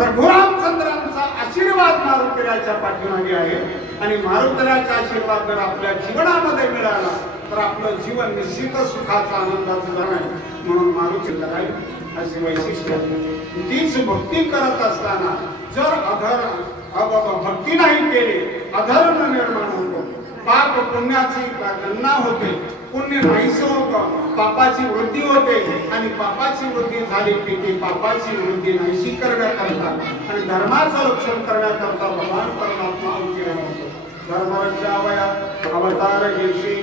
रघुरामचंद्रांचा आशीर्वाद मारुतीराच्या पाठीमागे आहे आणि मारुतीराचा आशीर्वाद जर आपल्या जीवनामध्ये मिळाला तर आपलं जीवन निश्चितच सुखाचा आनंदाचं जाणार. म्हणून मारुतीला काय अशी वैशिष्ट्य. तीच भक्ती करत असताना जर भक्ती नाही केली अधर्म निर्माण होतो, पाप पुण्याची गणना होते, पुण्य नाहीस होतं, पापाची वृद्धी होते आणि पापाची वृद्धी झाली की ती पापाची वृद्धी नाहीशी करण्याकरता आणि धर्माचं रक्षण करण्याकरता भगवान परमात्मा अवतीर्ण होतो. धर्मरक्षावया अवतार घेशी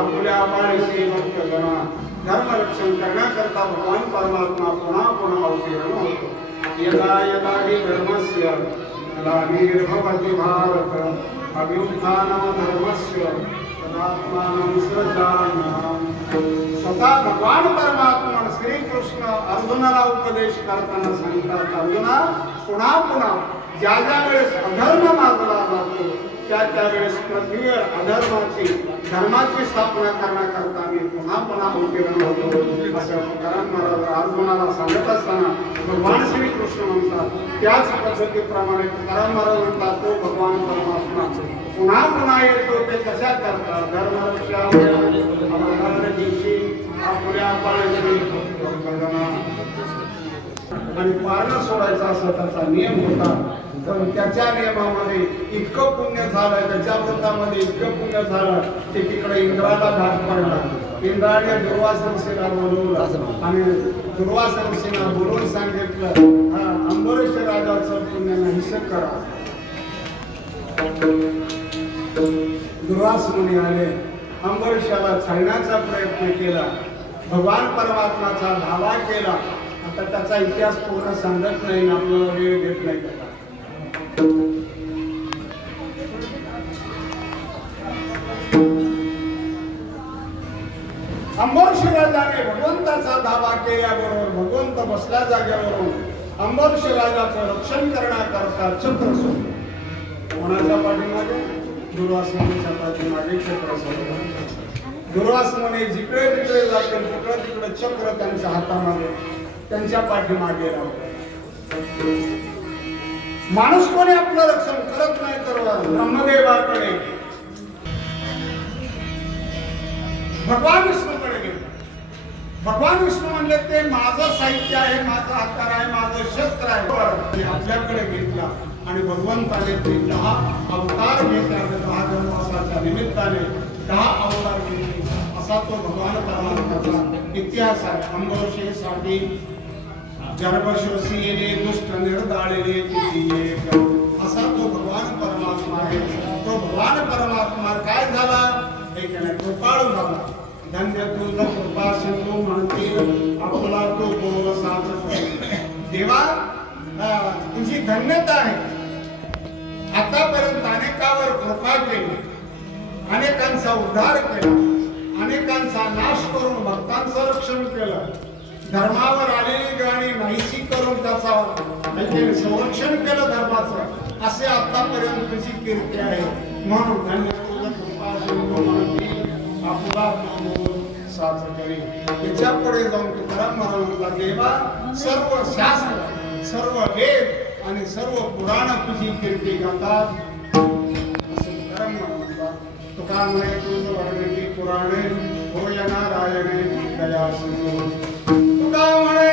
आपल्या बाळशी भक्त गणा. धर्मरक्षण करण्याकरता भगवान परमात्मा पुन्हा पुन्हा अवतीर्ण होतो. यदा यदा हि धर्मस्य ग्लानिर्भवति भारत अभ्युत्थानं धर्मस्य तदात्मानं सृजाम्यहम्. स्वतः भगवान परमात्मा श्रीकृष्ण अर्जुनाला उपदेश करताना सांगतात, अर्जुना पुन्हा पुन्हा ज्या ज्या वेळेस अधर्म माजला जातो त्या वेळेस पृथ्वीवर अधर्माची धर्माची स्थापना करण्याकरता मी पुन्हा पुन्हा अवतीर्ण होतो. असं तुकाराम महाराज अर्जुनाला सांगत असताना भगवान श्रीकृष्ण म्हणतात. त्याच पद्धतीप्रमाणे तुकाराम महाराज म्हणतात तो भगवान परमात्मा पुन्हा पुन्हा येतो. ते कशा करतात? धर्मरक्षा आपल्या पाळशी आणि पारणं सोडायचा असा त्याचा नियम होता. पण त्याच्या नियमामध्ये इतकं पुण्य झालं, त्याच्या व्रतामध्ये इतकं पुण्य झालं की तिकडे इंद्राला घात पडला. इंद्राने दुर्वासा ऋषीला बोलवलं आणि दुर्वासा ऋषीला बोलवून सांगितलं, हा अंबरीष राजाचं पुण्य नाहीस करा. दुर्वास मुनी आले, अंबरीषाला छळण्याचा प्रयत्न केला, भगवान परमात्माचा धावा केला. आता त्याचा इतिहास पूर्ण सांगत नाही, आपल्याला वेळ घेत नाही. अंबरीष राजाने भगवंताचा धावा केल्याबरोबर भगवंत बसल्या जागेवरून अंबरीष राजाचं रक्षण करण्याकरता चक्र सोडलं. कोणाच्या पाठीमागे? दुर्वास मुनीच्या पाठीमागे चक्र सोडलं. दुर्वास मुनी जिकडे तिकडे जाते तिकडे तिकडे चक्र त्यांच्या हातामध्ये त्यांच्या पाठीमागे लावलं. माणूस कोणी आपलं रक्षण करत नाही तर ब्रह्मदेवाकडे भगवान विष्णूकडे गेले. भगवान विष्णू म्हणले ते माझं साहित्य आहे, माझं हत्यार आहे, माझं शस्त्र आहे. आपल्याकडे घेतला आणि भगवंताने ते 10 अवतार घेतले. 10 जन्माच्या निमित्ताने 10 अवतार घेतले. असा तो भगवान परमात्माचा इतिहास आहे. अंबरीषेसाठी गर्भशोषी येणे दुष्ट निर्दाळिले किती असा तो भगवान परमात्मा आहे. तो भगवान परमात्मा काय झाला? एकाने कृपाळू झाला. धन्य तुझ कृपा सिंधू म्हणतील आपला तो बोल साच. देवा तुझी धन्यता आहे. आतापर्यंत अनेकावर कृपा केली, अनेकांचा उद्धार केला, अनेकांचा नाश करून भक्तांचं रक्षण केलं, धर्मावर आलेली गाणी नाहीशी करून त्याचा संरक्षण केलं धर्माचं. असे आतापर्यंत तुझी कीर्ती आहे. म्हणून धन्य तुझ कृपा सिंधू म्हणतील आपला साच करी. त्याच्या पुढे जाऊन तुकाराम महाराज म्हणतात, देवा सर्व शास्त्र, सर्व वेद आणि सर्व पुराण तुझी कीर्ती गातात. असे तुकाराम महाराज म्हणतात. तुकाराम म्हणे तुझ वर्णिती पुराणे होय नारायणे दया सिंधू. तुका म्हणे